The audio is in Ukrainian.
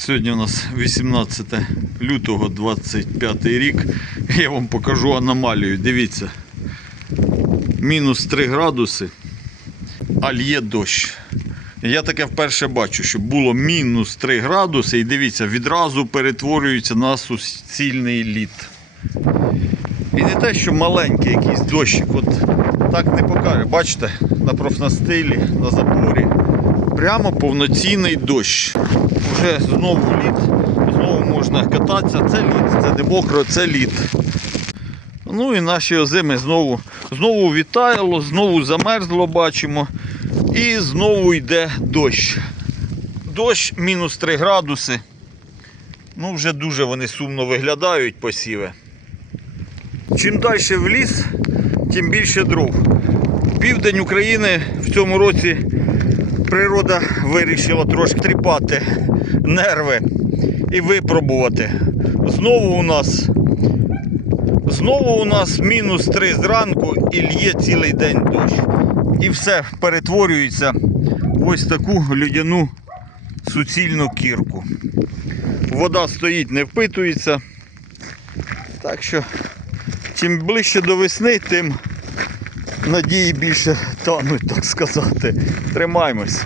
Сьогодні у нас 18 лютого 25 рік. Я вам покажу аномалію. Дивіться. Мінус 3 градуси, а лє дощ. Я таке вперше бачу, що було мінус 3 градуси, і дивіться, відразу перетворюється на суцільний лід. І не те, що маленький якийсь дощик, от так не покаже. Бачите, на профнастилі, на заборі. Прямо повноцінний дощ. Уже знову лід, знову можна кататися. Це лід, це не мокро, це лід. Ну і наші озими знову, знову вітаяло, знову замерзло, бачимо. І знову йде дощ. Дощ мінус 3 градуси. Ну, вже дуже вони сумно виглядають посіви. Чим далі в ліс, тим більше дров. Південь України в цьому році природа вирішила трошки тріпати нерви і випробувати. Знову у нас Знову у нас мінус 3 зранку і лє цілий день дощ. І все перетворюється в ось таку людяну суцільну кірку. Вода стоїть, не впитується. Так що, чим ближче до весни, тим надії більше тануть, так сказати. Тримаємось.